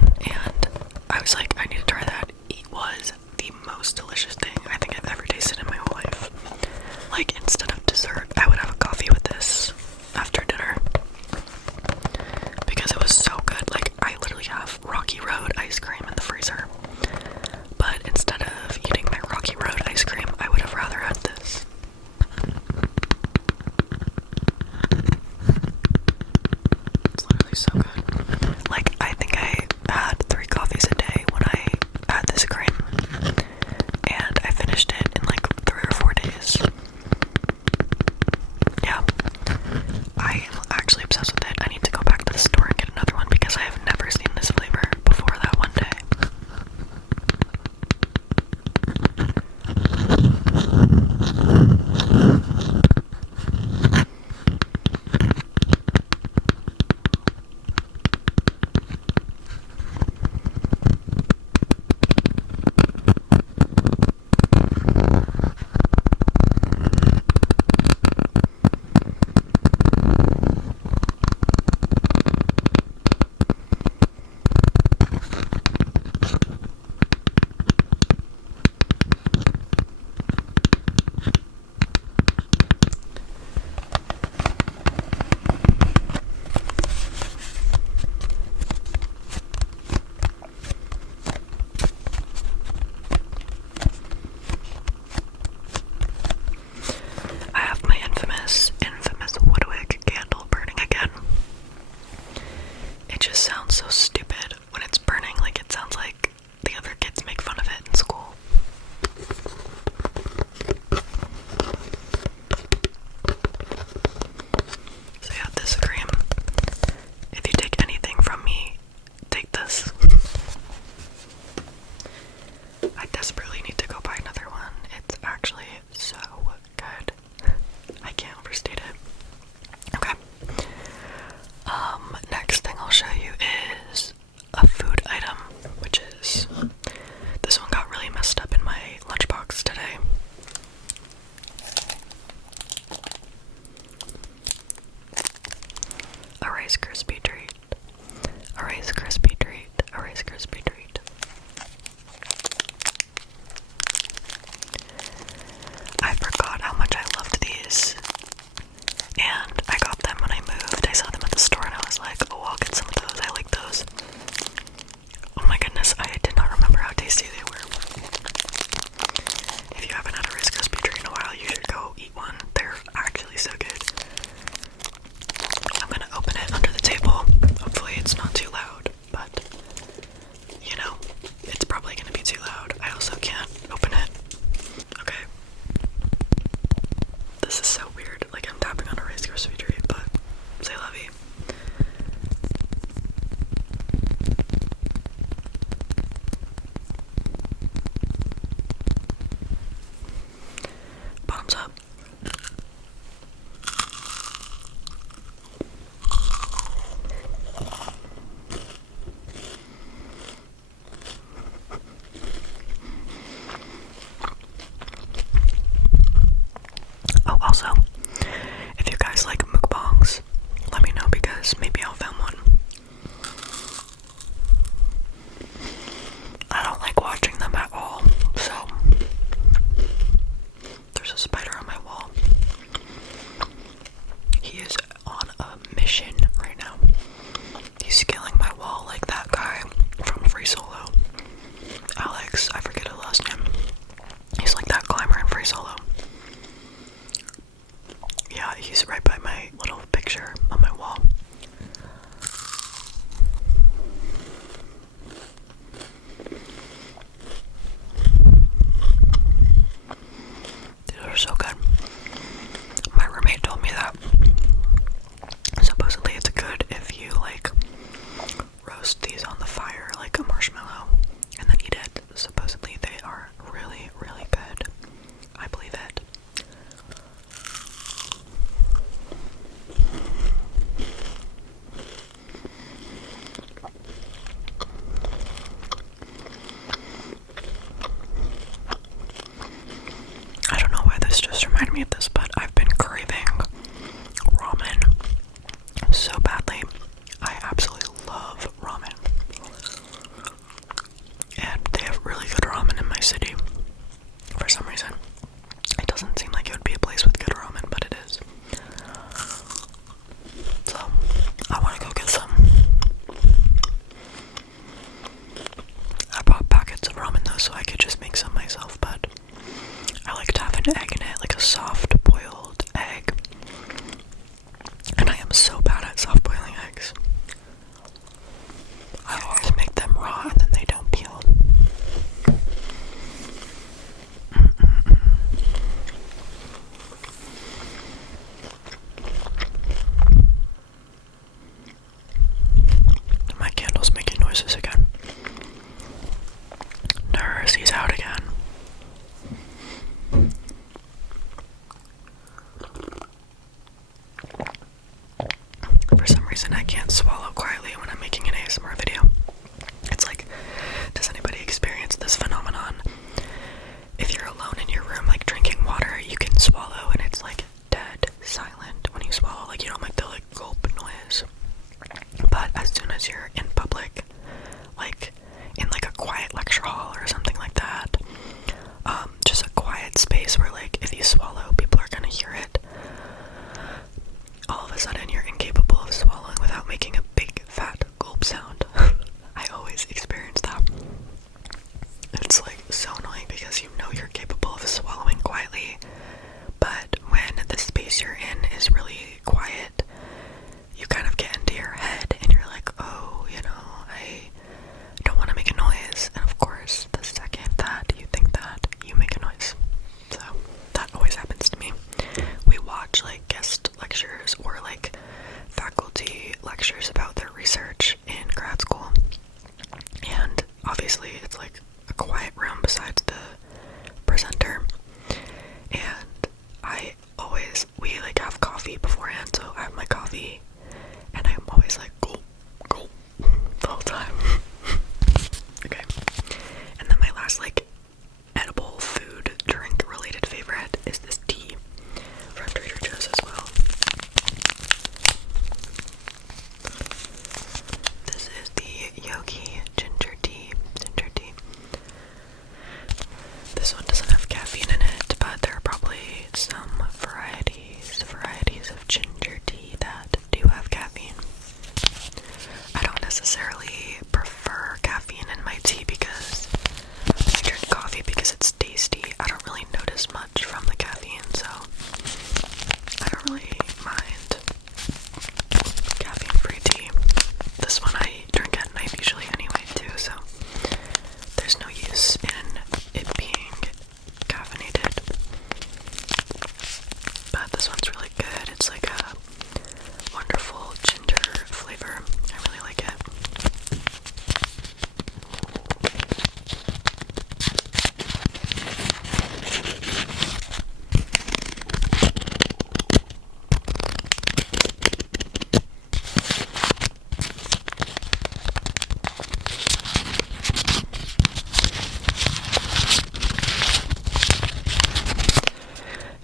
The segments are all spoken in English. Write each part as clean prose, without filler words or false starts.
one, and I was like, I need to try that. It was the most delicious thing I think I've ever tasted in my whole life. Like, instead of dessert, I would have a coffee with this after dinner because it was so good. Like, I literally have Rocky Road ice cream in the freezer, but instead of eating my Rocky Road ice cream, I would have rather had this. It's literally so good. Like, I think I had 3 coffees a day when I had this cream, and I finished it in like 3 or 4 days. Yeah, I am actually obsessed with it. I need to go back to the store and get another one because I have never seen this flavor before that one day. I have my infamous Woodwick candle burning again. It just sounds so stupid when it's burning. Like, it sounds like the other kids make fun of it in school. So yeah, this cream. If you take anything from me, take this. I desperately need to go buy another one. It's actually so good. I can't overstate it. Okay. Next thing I'll show you is a food item, which is, this one got really messed up in my lunchbox today. A Rice Krispie treat. A Rice Krispie treat. A Rice Krispie treat. I forgot how much I loved these, and I got them when I moved. I saw them at the store and I was like, oh, I'll get some of those. I like those. Oh my goodness, I did not remember how tasty they were. If you haven't had a Rice Krispie treat in a while, you should go eat one. They're actually so good. I'm gonna open it under the table. Hopefully it's not too loud, but you know, it's probably gonna be too loud. I also can't open it. Okay. This is so weird. Like, I'm tapping on a Rice Krispie treat, but c'est la vie. Bottoms up. Oh, also, if you guys like mukbangs, let me know because maybe I'll film one. I don't like watching them at all, so there's a spider on my so I could just make some myself, but I like to have an egg in it, like a soft boiled egg. And I am so bad at soft boiling eggs. I always make them raw and then they don't peel. My candle's making noises again. Nurse, he's out again. For some reason, I can't swallow quietly when I'm making an ASMR video. It's like, does anybody experience this phenomenon? If you're alone in your room, like drinking water, you can swallow and it's like dead silent when you swallow. Like you don't make the like gulp noise. But as soon as you're in public, like in like a quiet lecture hall or something like that, just a quiet space where like if you swallow, people are gonna hear it. All of a sudden you're incapable of swallowing without making a big fat gulp sound. I always experience that. It's like so annoying because you know you're capable of swallowing quietly, but when the space you're in is really quiet, you kind of get into your head and you're like, oh, you know, I don't want to make a noise. And of course, the second that you think that, you make a noise. So that always happens to me. We watch like guest lectures or like faculty lectures about their research in grad school, and obviously it's like a quiet room besides the presenter, and we like have coffee beforehand, so I have my coffee and I'm always like gulp, gulp the whole time. Okay, and then my last like edible food drink related favorite is this tea from Trader Joe's as well. This is the Yogi ginger tea. This one doesn't have caffeine in it, but there are probably some varieties of ginger tea that do have caffeine. I don't necessarily prefer caffeine in my tea because I drink coffee because it's tasty. I don't really notice much from the caffeine, so I don't really mind caffeine-free tea. This one I drink at night usually anyway too, so there's no use in it being caffeinated. But this one's really good. It's like a wonderful ginger flavor. I really like it.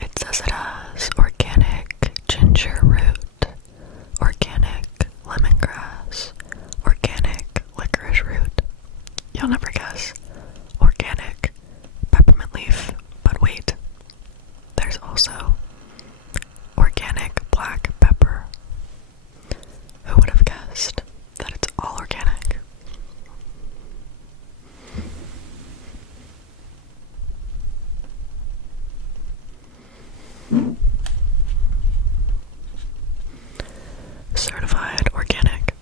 It says it has organic ginger root, organic lemongrass, organic licorice root. You'll never guess. Organic peppermint leaf. But wait, there's also organic black pepper. Who would have guessed that it's all organic? Certified organic.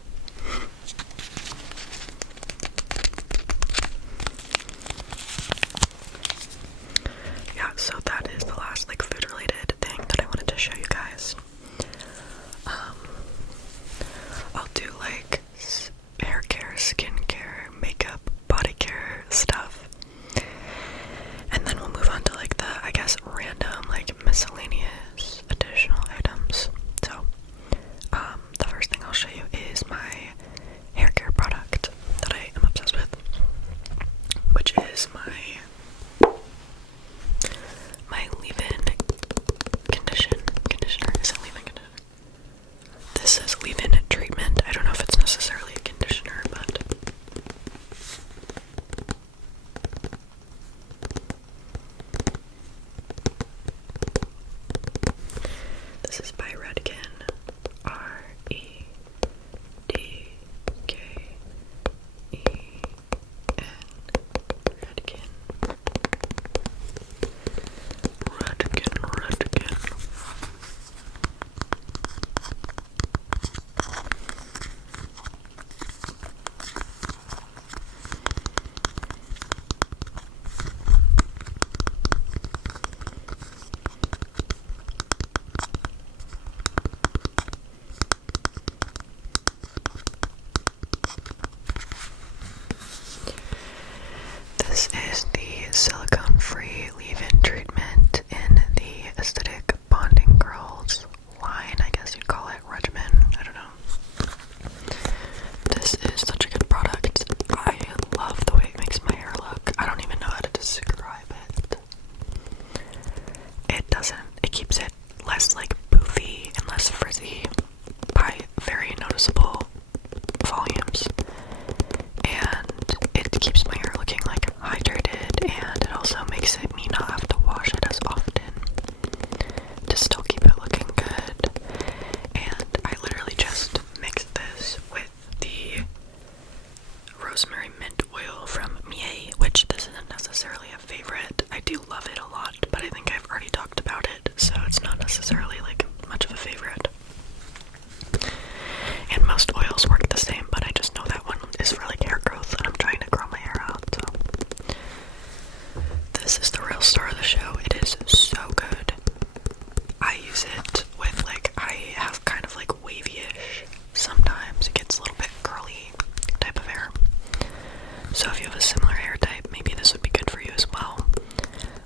So if you have a similar hair type, maybe this would be good for you as well.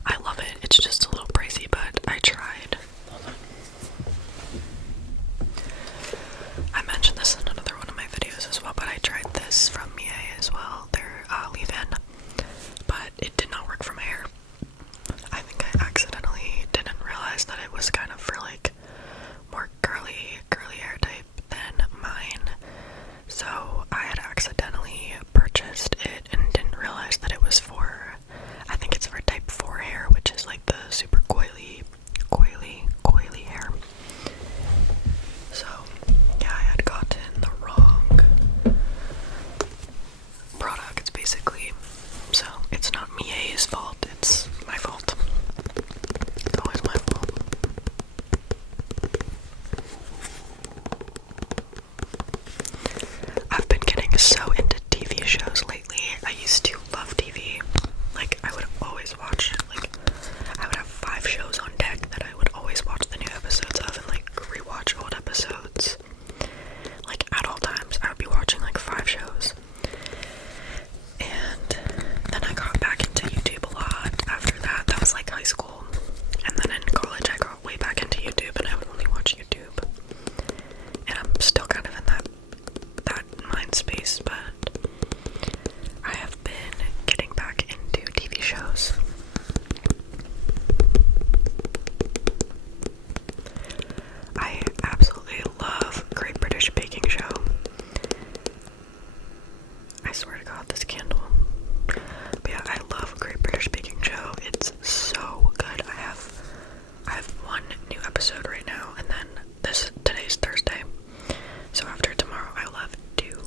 I love it. It's just a little pricey, but I tried. Hold on. I mentioned this in another one of my videos as well, but I tried this from Mie as well, their leave-in, but it did not work for my hair. I think I accidentally didn't realize that it was kind of for like more curly hair type than mine. So I had accidentally purchased it and didn't realize that it was for, I think it's for type 4 hair, which is like the super coily hair. So yeah, I had gotten the wrong product basically. So it's not Mie's fault, it's my fault. It's always my fault. I've been getting so into TV shows lately. I used to love TV. Like, I would always watch, like, I would have 5 shows on deck that I would always watch the new episodes of and, like, rewatch old episodes. Like, at all times, I would be watching, like, 5 shows. And then I got back into YouTube a lot after that. That was, like, high school. And then in college, I got way back into YouTube, and I would only watch YouTube. And I'm still kind of in that mind space, but I have been getting back into TV shows. I absolutely love Great British Baking Show. I swear to God, this candle. But yeah, I love Great British Baking Show. It's so good. I have one new episode right now, and then today's Thursday. So after tomorrow, I'll have two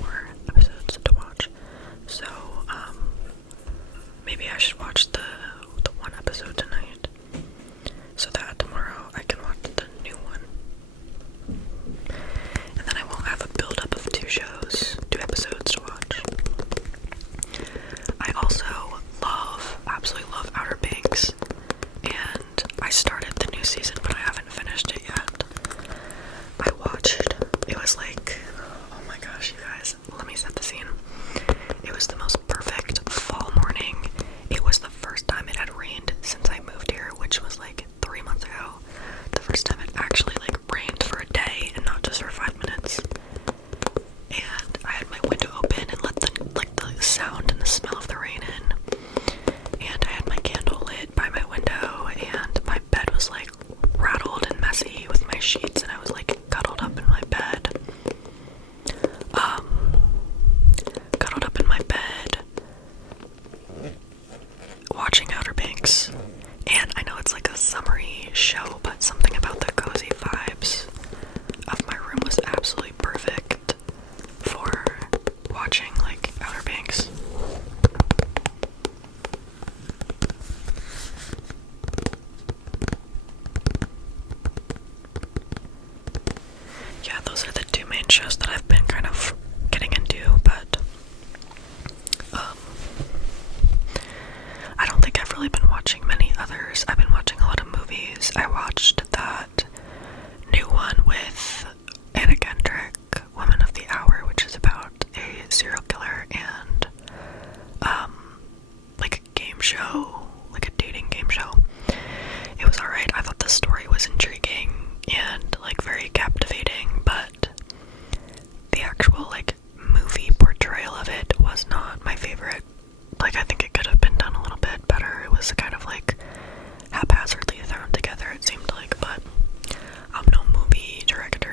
more episodes to watch. So, maybe I should watch the one episode tonight, so that tomorrow I can watch the new one. And then I won't have a build-up of 2 episodes to watch. I also absolutely love Outer Banks, and I started the new season, but I haven't finished it yet. It was like, oh my gosh, you guys, let me set the scene. It was the most perfect fall morning. It was the first time it had rained since I moved here, which was like 3 months ago. The first time it actually like rained for a day and not just for 5 minutes. And I had my window open and let the sound and the smell of the rain in. And I had my candle lit by my window, and my bed was like rattled and messy with my sheets, and I was like cuddled up in my bed. Watching Outer Banks. And I know it's like a summery show, but something about the cozy vibes of my room was absolutely perfect for watching like Outer Banks. Yeah, those are the 2 main shows that I've been kind of getting into, but I don't think I've really been watching many others. I've been watching a lot of movies. I watched that new one with Anna Kendrick, Woman of the Hour, which is about a serial killer and like a game show, like a dating game show. It was alright. I thought the story was intriguing and like very captivating, but the actual like movie portrayal of it was not my favorite. Like, I think it could have been done a little bit better. It was kind of like haphazardly thrown together, it seemed like, but I'm no movie director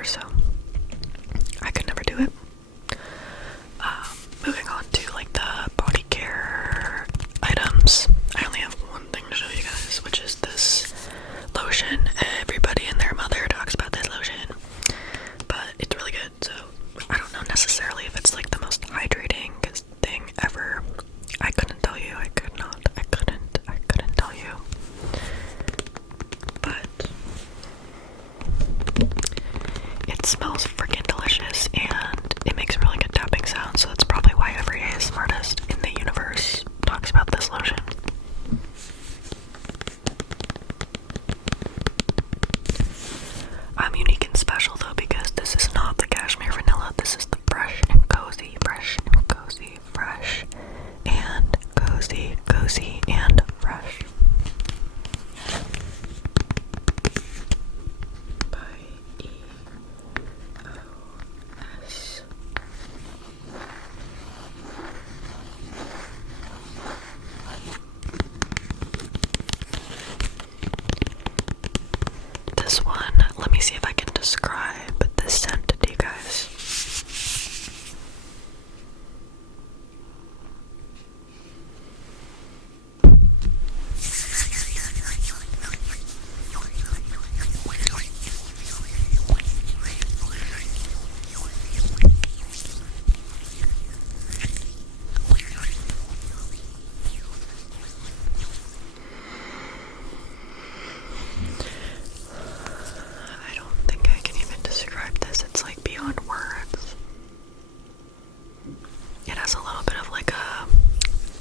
bit of like a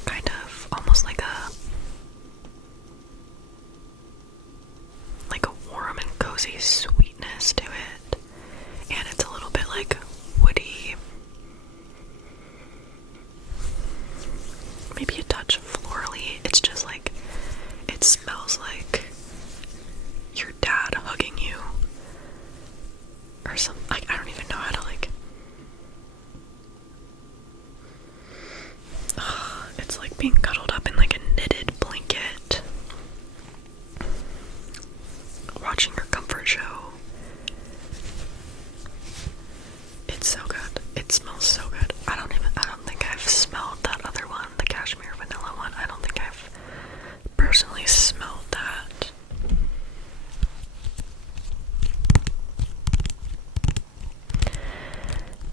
kind of almost like a warm and cozy sweetness to it, and it's a little bit like woody, maybe a touch florally. It's just like, it smells like your dad hugging you or some, like, I don't even know how to like, it's like being cuddled up in like a knitted blanket, watching your comfort show. It's so good. It smells so good. I don't think I've smelled that other one, the cashmere vanilla one. I don't think I've personally smelled that.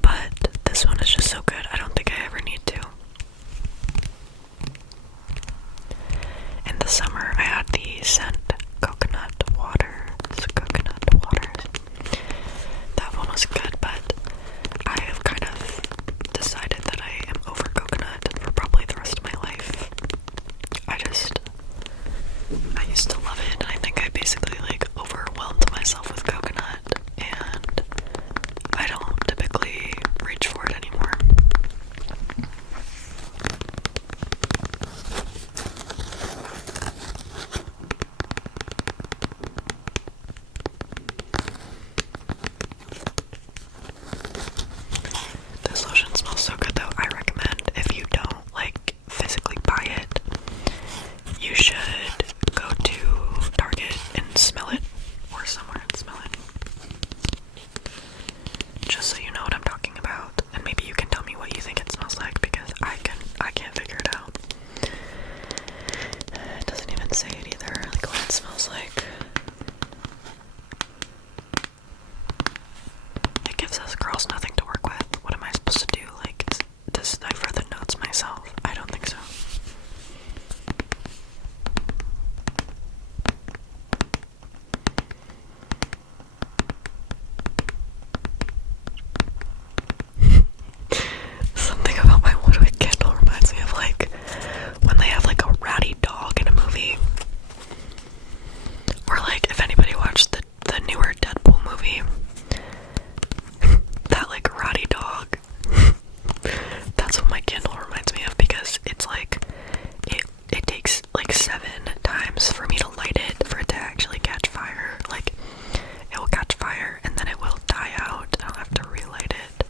But this one is just so good. I don't think I ever need to. In the summer, I had the scent coconut water. This coconut water. That one was good, but I have kind of decided that I am over coconut for probably the rest of my life. I used to love it, and I think I basically like overwhelmed myself with coconut, and I don't typically reach for it anymore. This lotion smells so good though. I recommend, if you don't like physically buy it, you should go to Target and smell it, or somewhere and smell it. Just so you know what I'm talking about, and maybe you can tell me what you think it smells like, because I can't figure it out. It doesn't even say it either, like what it smells like. It gives us girls nothing to work with. What am I supposed to do? Like, decipher the notes myself? I don't think so. Something about my woodwick candle reminds me of like when they have like a ratty dog in a movie, or like if anybody watched the newer Deadpool movie, that like ratty dog. That's what my candle reminds me of, because it's like it takes like 7 times for me to light it for it to actually catch fire. Like, it will catch fire and then it will die out and I'll have to relight it.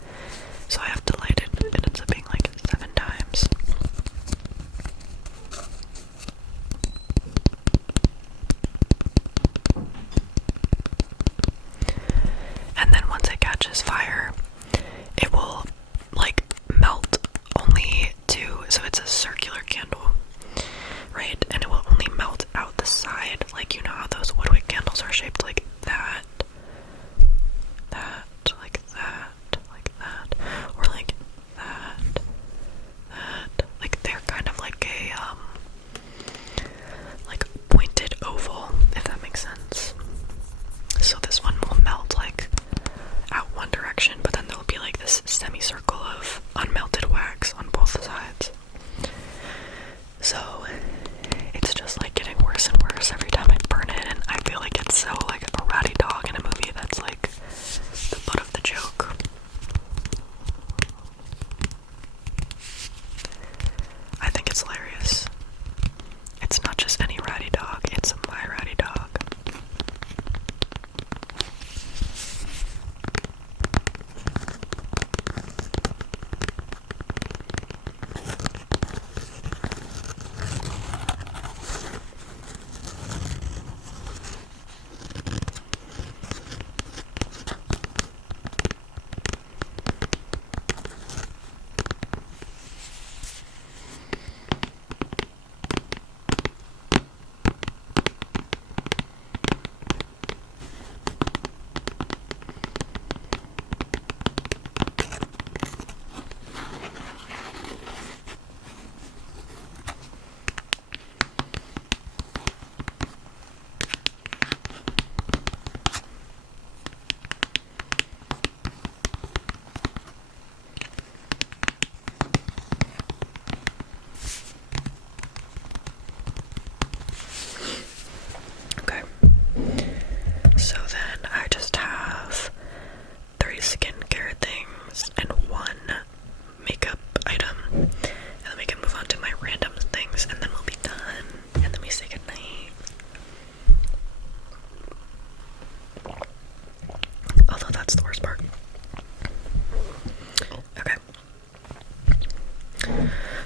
So I have to light it. It ends up being like 7 times. And then once it catches fire, it will like melt only so it's a circular candle, right? And it will only melt out the side. Like, you know how those woodwick candles are shaped like that, like that, like that, or like that, like they're kind of like a like pointed oval, if that makes sense. So this one will melt like out one direction, but then there'll be like this semicircle of unmelted wax on both sides. So it's just like getting worse and worse every time I burn it, and I feel like it's so like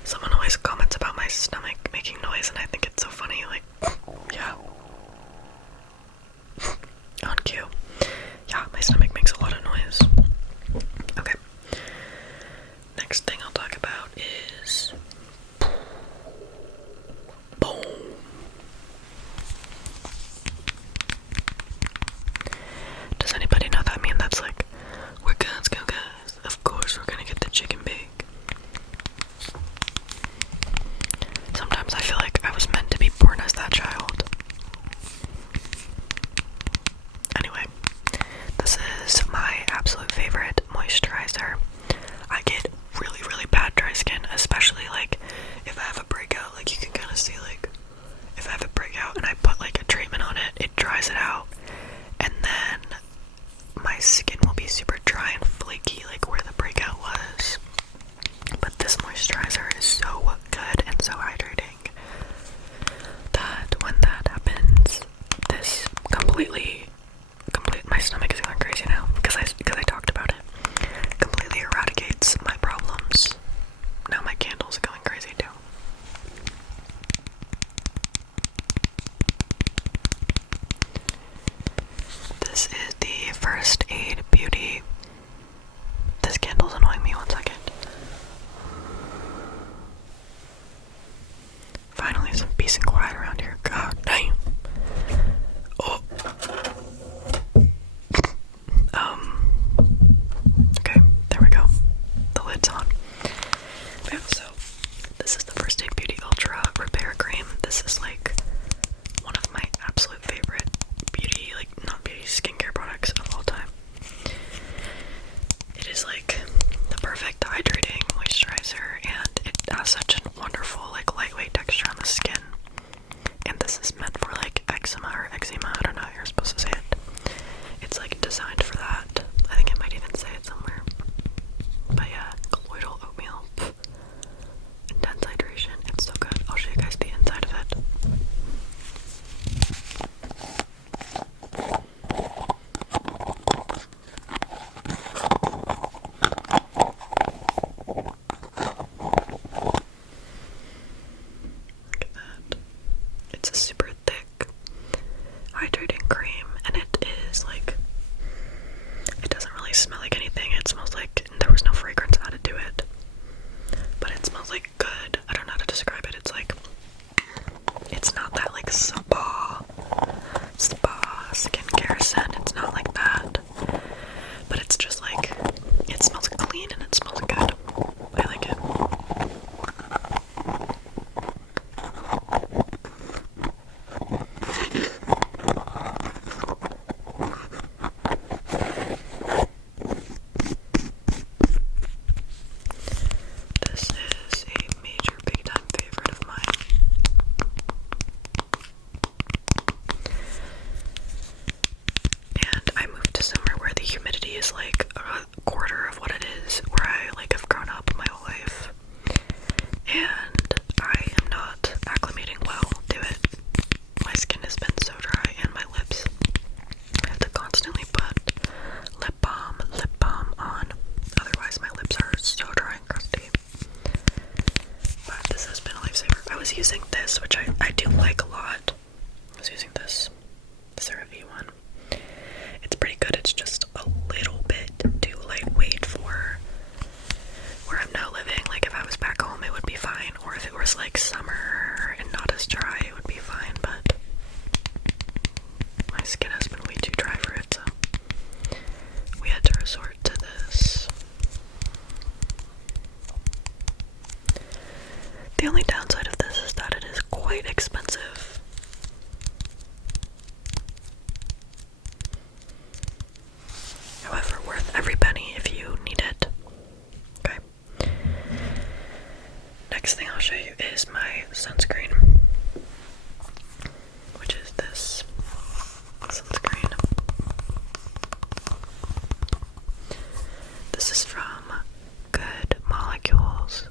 Someone always comments about my stomach making noise, and I think it's so funny, like, yeah. On cue. Yeah, my stomach makes a lot of noise. Okay. Next thing I'll talk about is... boom. Does anybody know that meme that's like, we're God's go guys, of course we're gonna get the chicken bake. Sometimes I feel like I was meant to be born as that child. Anyway, this is my absolute favorite moisturizer. I get really, really bad dry skin, especially like if I have a breakout. Like you can kind of see, like if I have a breakout and I put like a treatment on it, it dries it out, and then my skin will be super dry and flaky, like where the breakout was. But this moisturizer is so good and so hydrating that when that happens, this my stomach is going crazy now because I talked about it. Completely eradicates my problems. Now my candles are going crazy too. This is the First Aid Beauty. This candle's annoying me, 1 second. Finally some peace and quiet around here. God damn. Oh. Okay, there we go. The lid's on. Yeah, so this is the First Aid Beauty Ultra Repair Cream. This is like one of my absolute favorite beauty, like not beauty, skincare products of all time. It is like the perfect hydrating moisturizer, and it has such a wonderful, like lightweight texture on the skin. And this is meant for like eczema or eczema, I don't know how you're supposed to say it. It's like designed for that. I think it might even say it somewhere. But yeah, colloidal oatmeal. Pff. Intense hydration. It's so good. I'll show you guys the inside of it. Look at that. It's a super thick hydrating cream, and it is like, it doesn't really smell like anything. It smells like there was no fragrance added to it, but it smells like good. I don't know how to describe it. It's like, it's not that like spa skincare scent. It's not like that, but it's just like, it smells clean and it smells good. I like it. This is a major big time favorite of mine. And I moved to somewhere where the humidity is like a quarter of what it is where I like have grown up my whole life. And I am not acclimating well to it. My skin has been so dry, and my lips, I have to constantly put lip balm on. Otherwise my lips are so dry and crusty. But this has been a lifesaver. I was using this, which I do like a lot. I was using this CeraVe one. It's pretty good. It's just a little bit too lightweight for where I'm now living. Like if I was back home, it would be fine. Or if it was like summer and not as dry, it would be fine. But my skin has been way too dry for it, so we had to resort to this. The only downside of this is that it is quite expensive. However, worth every penny if you need it. Okay. Next thing I'll show you is my sunscreen, which is this sunscreen. This is from Good Molecules,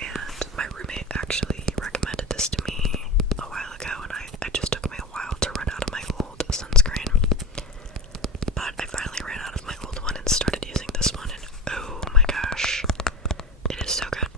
and my roommate actually recommended this to me a while ago, and it just took me a while to run out of my old sunscreen. But I finally ran out of my old one and started using this one, and oh my gosh, it is so good.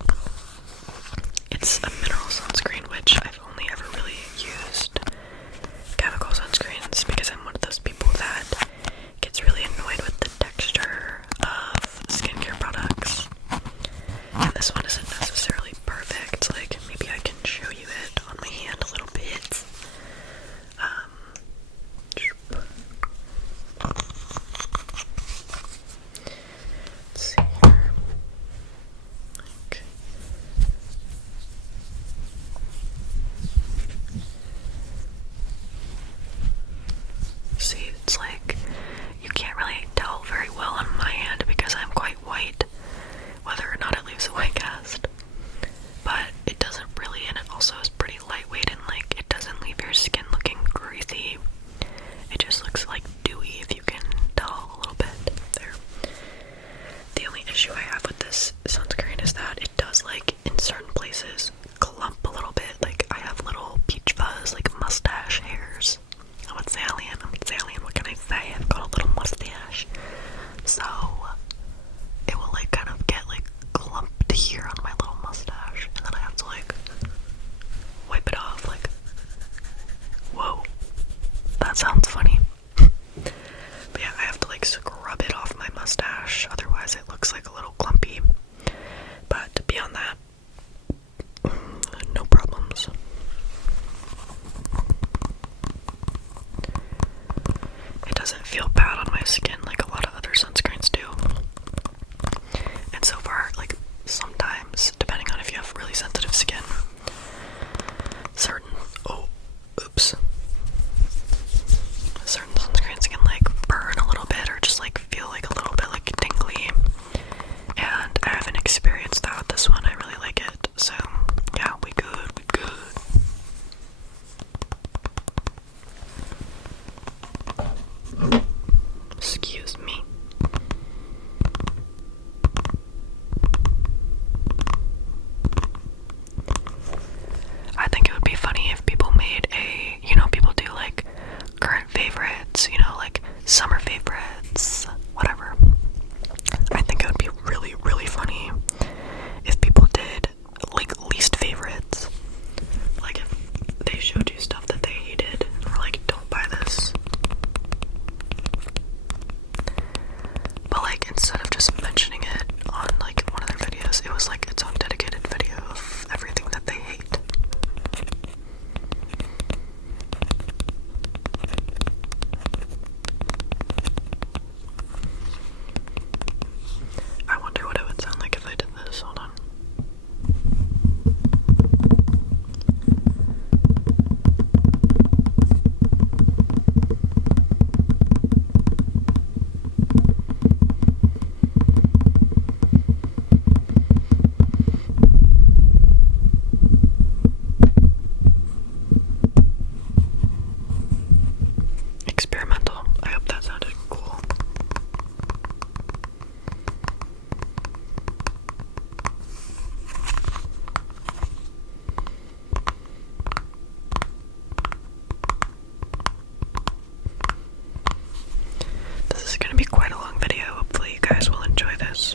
quite a long video. Hopefully you guys will enjoy this.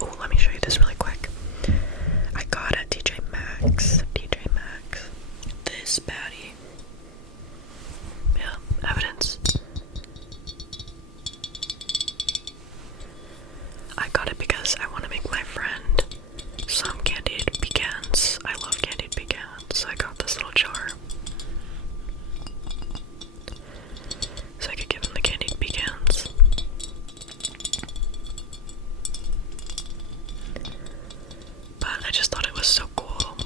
Oh, let me show you this really quick. I got at TJ Maxx. This baddie. Yeah, evidence. I got it because I want to make my friend some candied pecans. I love candied pecans, so I got this little jar. So I could give him the candied pecans. But I just thought it was so cool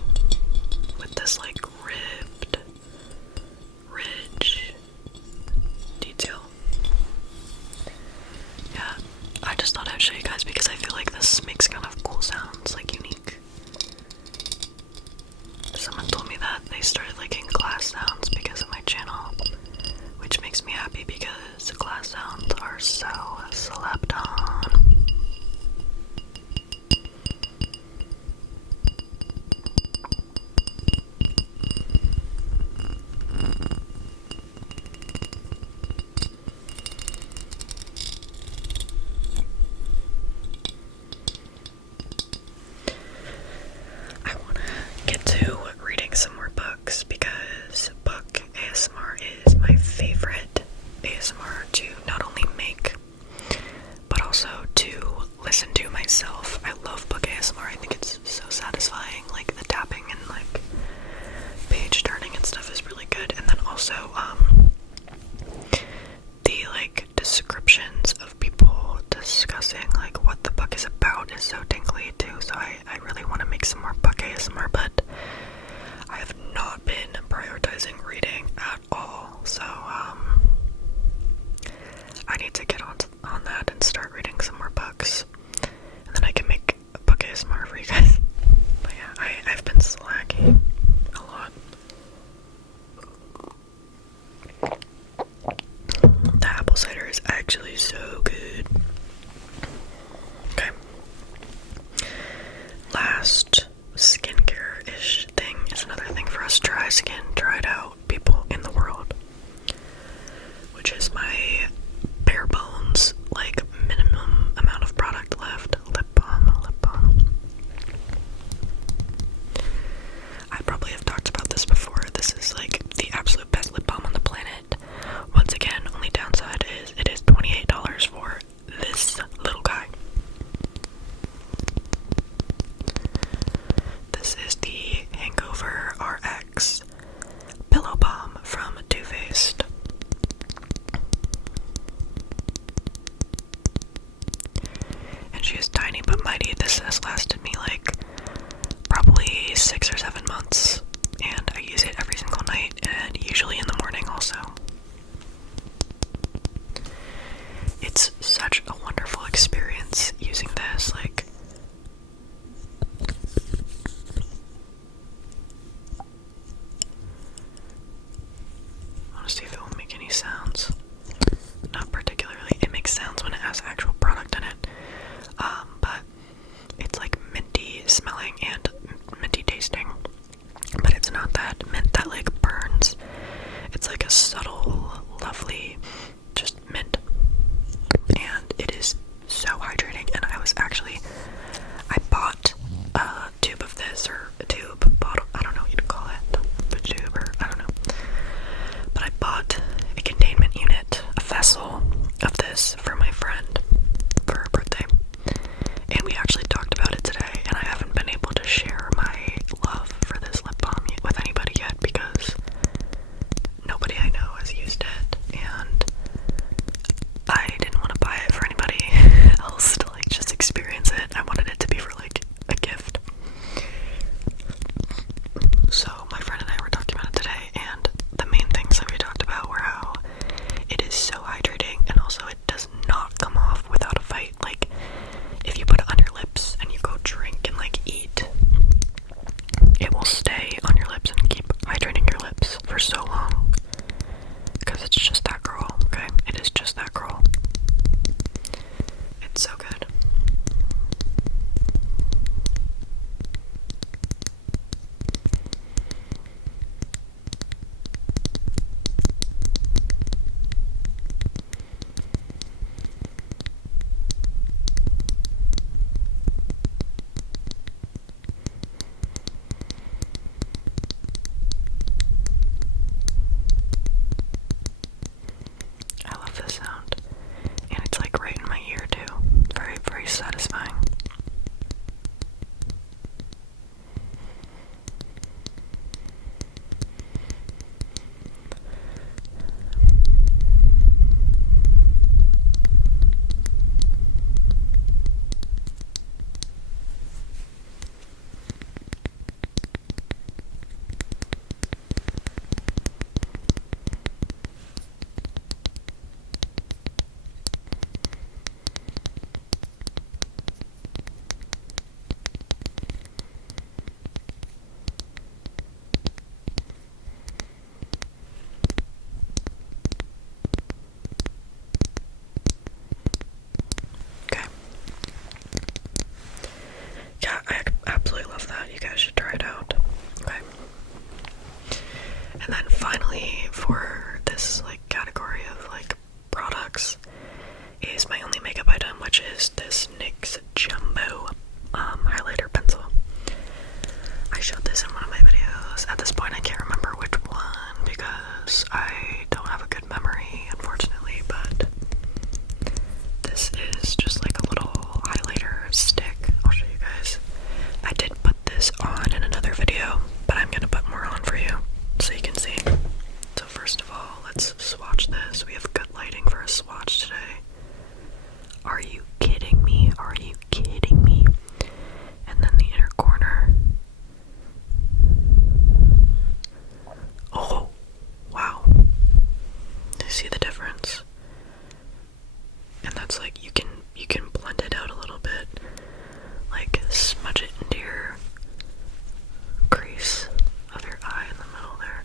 crease of your eye in the middle there,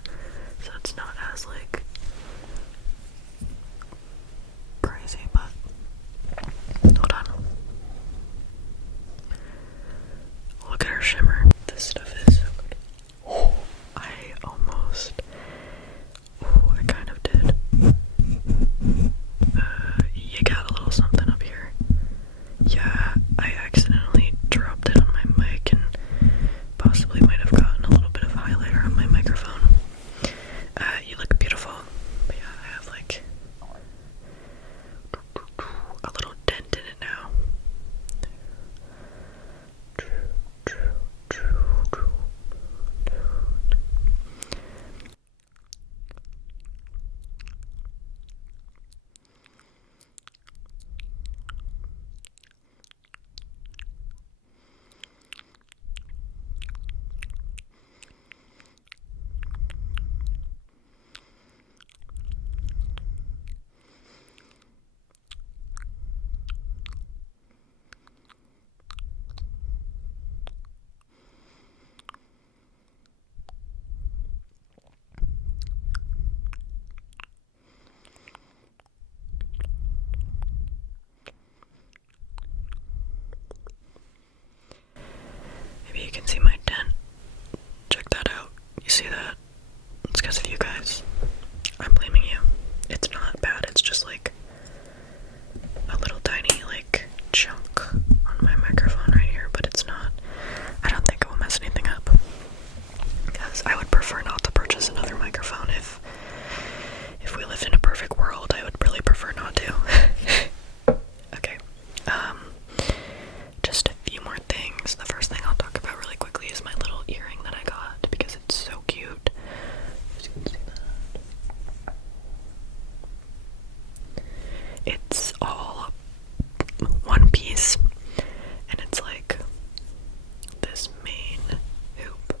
so it's not as like crazy, but hold on. Look at her shimmer. This stuff is so good. Oh, I kind of did. You got a little something up here. Yeah, I accidentally dropped it on my mic and possibly might have gotten a little bit of highlighter on my microphone. You look beautiful. But yeah, I have like a little dent in it now. Maybe you can see my dent. Check that out. You see that? It's because of you guys. I'm blaming you. It's not bad, it's just like a little tiny like chunk on my microphone right here, but it's not. I don't think it will mess anything up. Because I would prefer not to purchase another microphone. If we lived in a perfect world, I would really prefer not to. Okay. Just a few more things. The first thing I'll talk about really quickly is my little earring that I got because it's so cute. As you can see that. It's all one piece, and it's like this main hoop,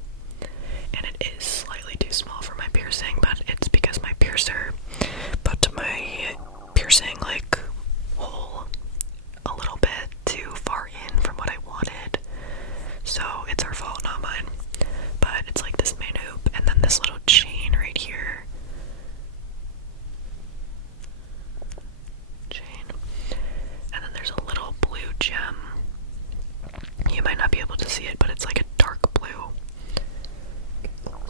and it is slightly too small for my piercing, but it's because my piercer put my piercing like hole a little bit too far in from what I wanted, so it's her fault, not mine. But it's like this main hoop, and then this little chain right here. And then there's a little blue gem. You might not be able to see it, but it's like a dark blue. Like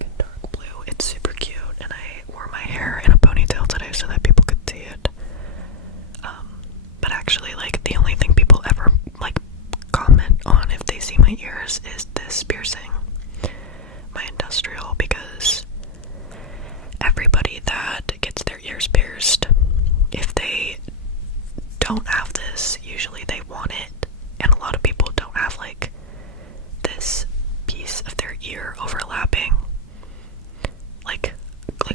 a dark blue. It's super cute, and I wore my hair in a ponytail today so that people could see it. But actually, like, the only thing people ever, like, comment on if they see my ears is this piercing. My industrial, because everybody that gets their ears pierced, if they don't have this, usually they want it, and a lot of people don't have like this piece of their ear overlapping, like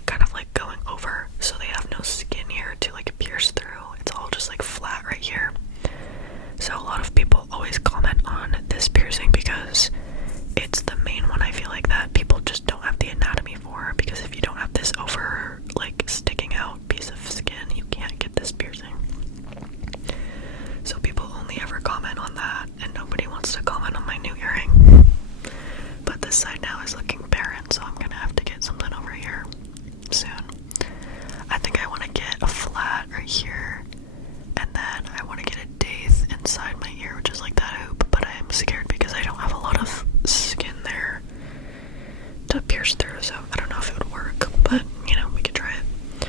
kind of like going over, so they have no skin here to like pierce through. It's all just like flat right here. So a lot of people always comment on this piercing because it's the main one I feel like that people just don't have the anatomy for, because if you don't have this over like sticking out piece of skin, you can't get this piercing. So people only ever comment on that, and nobody wants to comment on my new earring. But this side now is looking barren, so I'm gonna have to get something over here soon. I think I want to get a flat right here, and then I want to get a daith inside my ear, which is like that hoop, but I'm scared because I don't have a lot of skin there to pierce through, so I don't know if it would work, but you know, we could try it.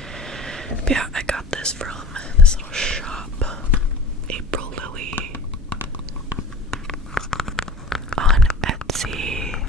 But yeah, I got this from this little shop, April Lily, on Etsy.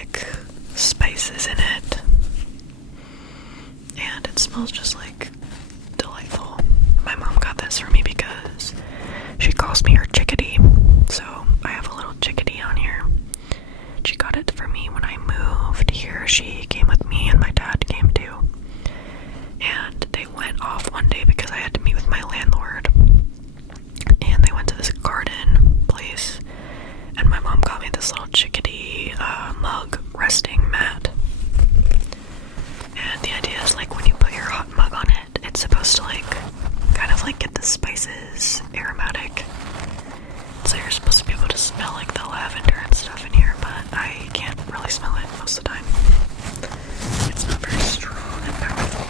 aromatic spices in it, and it smells just like delightful. My mom got this for me because she calls me her chickadee, so I have a little chickadee on here. She got it for me when I moved here. She came with me and my dad came too, and they went off one day because I had to meet with my landlord, and they went to this garden place, and my mom got me this little chickadee mug resting mat. And the idea is, like, when you put your hot mug on it, it's supposed to, like, kind of like get the spices aromatic. So you're supposed to be able to smell, like, the lavender and stuff in here, but I can't really smell it most of the time. It's not very strong and powerful.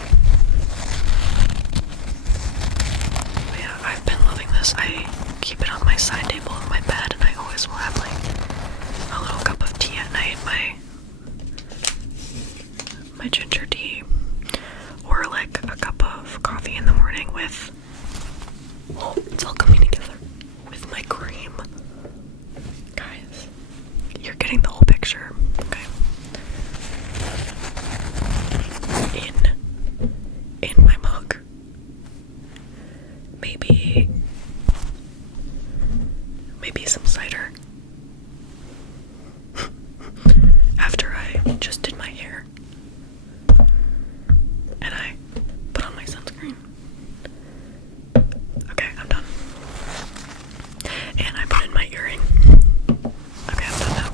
But yeah, I've been loving this. I keep it on my side table of my bed, and I always will have, like, a little cup of tea at night, my ginger tea, or like a cup of coffee in the morning with, oh, it's all coming together, with my cream. Guys, you're getting the whole picture, okay? In my mug, maybe some cider. After I just did my hair, and I put on my sunscreen. Okay, I'm done. And I put in my earring. Okay, I'm done now.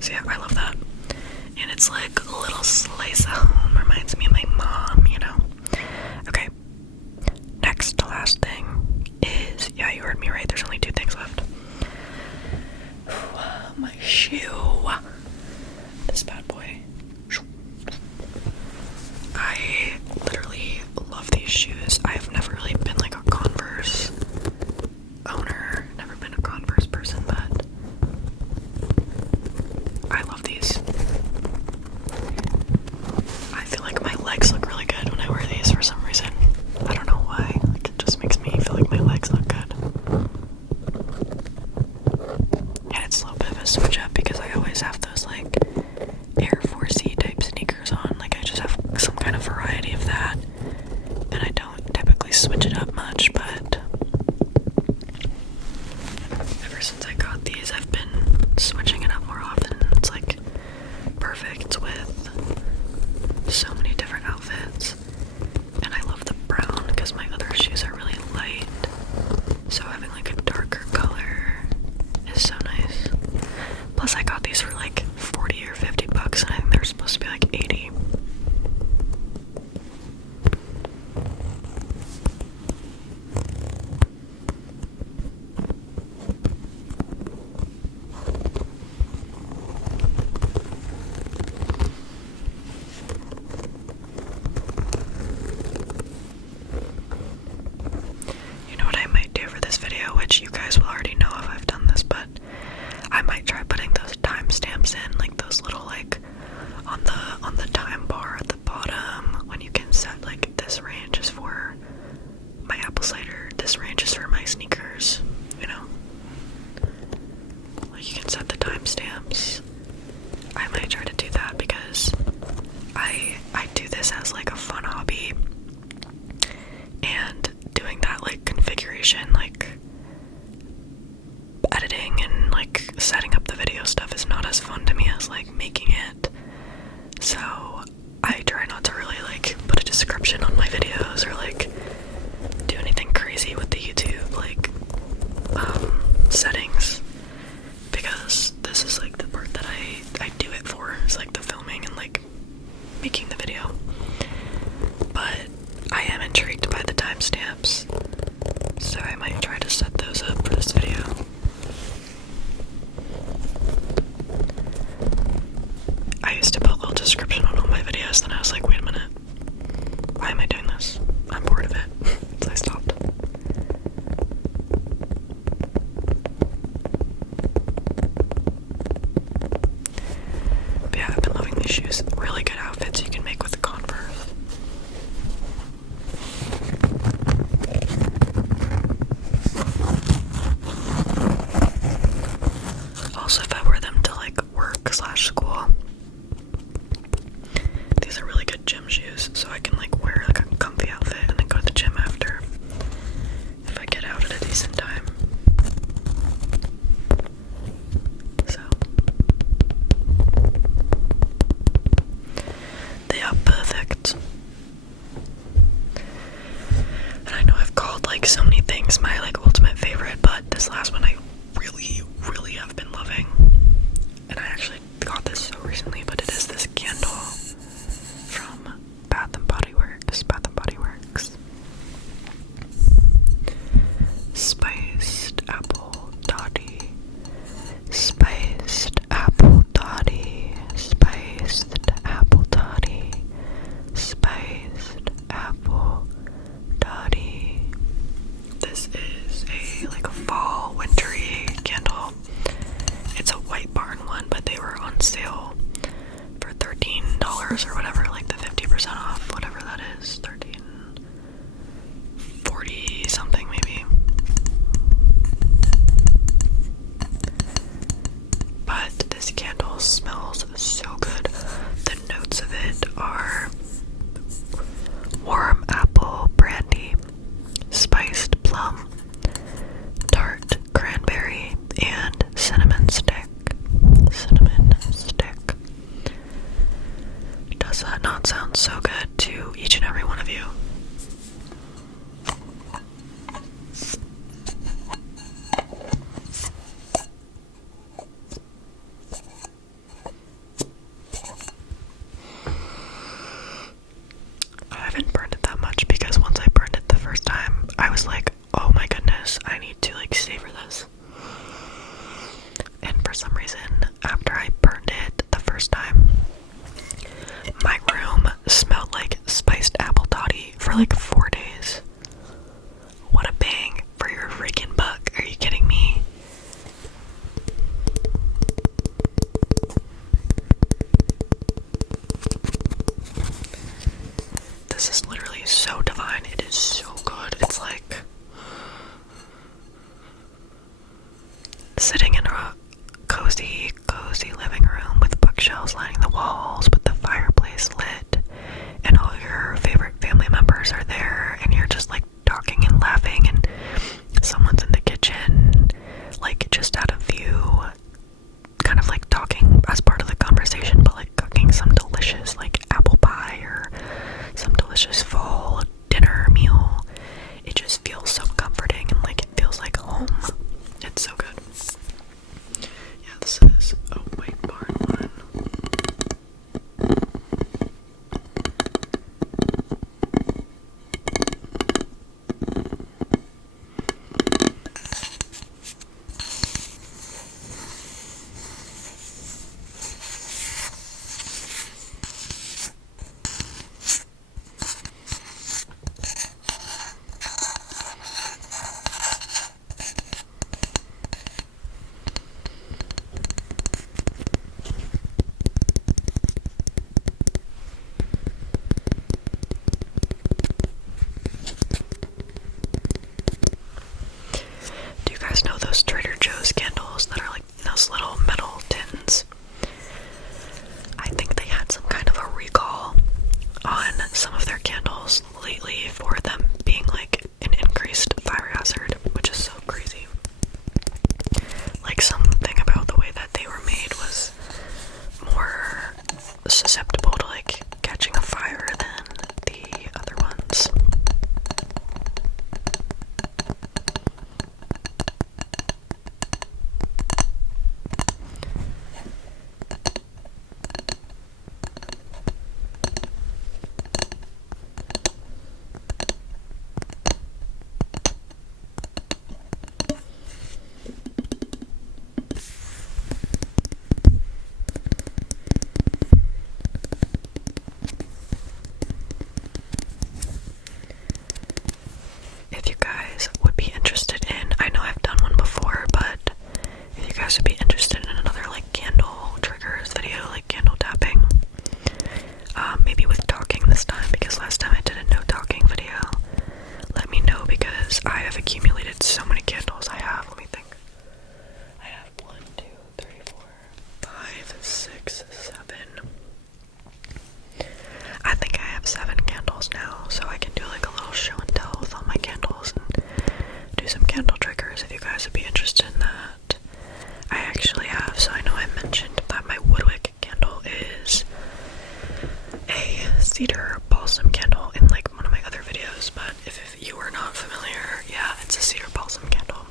So yeah, I love that. And it's like a little slice of home. Reminds me of my mom, you know. Okay, next to last thing is sitting in a cozy living room with bookshelves lining the walls, with the fireplace lit, and all your favorite family members are there, and you're just like talking and laughing, and someone's in the kitchen, like just out of view, kind of like talking as part of the conversation, but like cooking some delicious like apple pie or some delicious fall dinner meal. It just feels so comforting, and like it feels like home. It's so good. Yeah, this is a white barn one. Know those Trader Joe's candles that are like those little metal tins? I think they had some kind of a recall on some of their candles lately for them being like an increased fire hazard, which is so crazy. Like something about the way that they were made was more susceptible to like catching a fire than the other ones. If you guys would be interested in, I know I've done one before, but if you guys would be interested in another like candle triggers video, like candle tapping, maybe with talking this time, because last time I did a no talking video, let me know, because I have accumulated so many candles. Let me think. I have 1, 2, 3, 4, 5, 6, 7. I think I have 7 candles now, so I can do like a little show and tell with all my candles and do some candle triggers if you guys would be interested in that. I actually have, so I know I mentioned that my Woodwick candle is a cedar balsam candle in like one of my other videos, but if you are not familiar, yeah, it's a cedar balsam candle.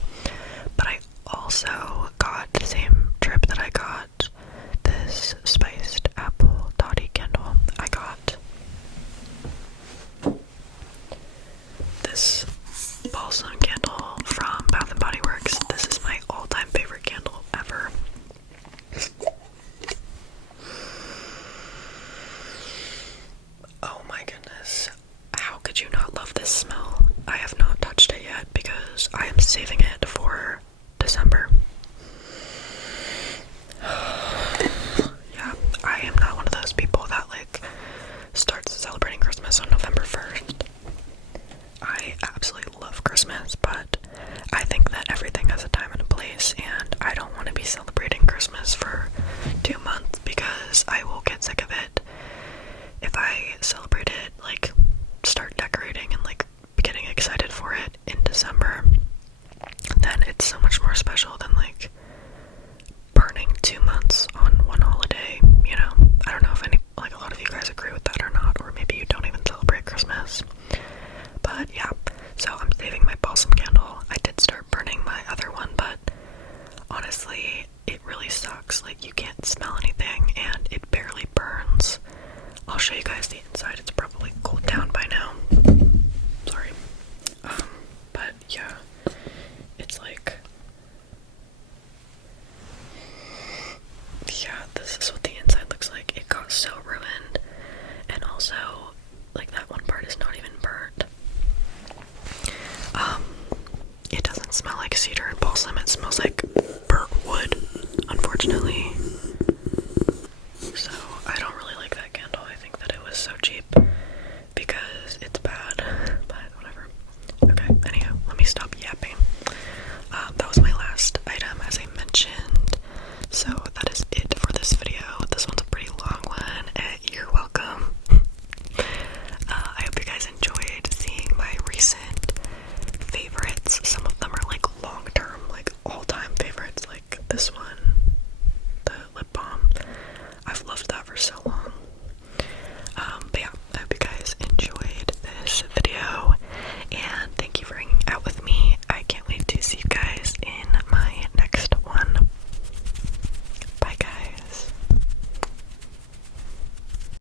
But I also got the same trip that I got this spiced apple toddy candle. I got this balsam candle from Bath & Body Works. This is my all-time favorite candle ever. Oh my goodness. How could you not love this smell? I have not touched it yet because I am saving it for December. Yeah, I am not one of those people that like starts celebrating Christmas on November 1st. I absolutely love Christmas, but I think that everything has a time and a place, and I don't want to be celebrating Christmas for 2 months because I will get sick of it. If I celebrate it, like start decorating and like getting excited for it in December, then it's so much more special than like burning 2 months on one holiday, you know? I don't know if a lot of you guys agree with that or not, or maybe you don't even celebrate Christmas. But yeah, so I'm saving my balsam candle. I did start burning my other one, but honestly, it really sucks. Like, you can't smell anything, and it barely burns. I'll show you guys the inside. It's probably cooled down by now. Sorry. But yeah, it's like, yeah, this is what the inside looks like. It got so ruined, and also, like, that one part is not even burnt. It doesn't smell like cedar and balsam. It smells like burnt wood, unfortunately.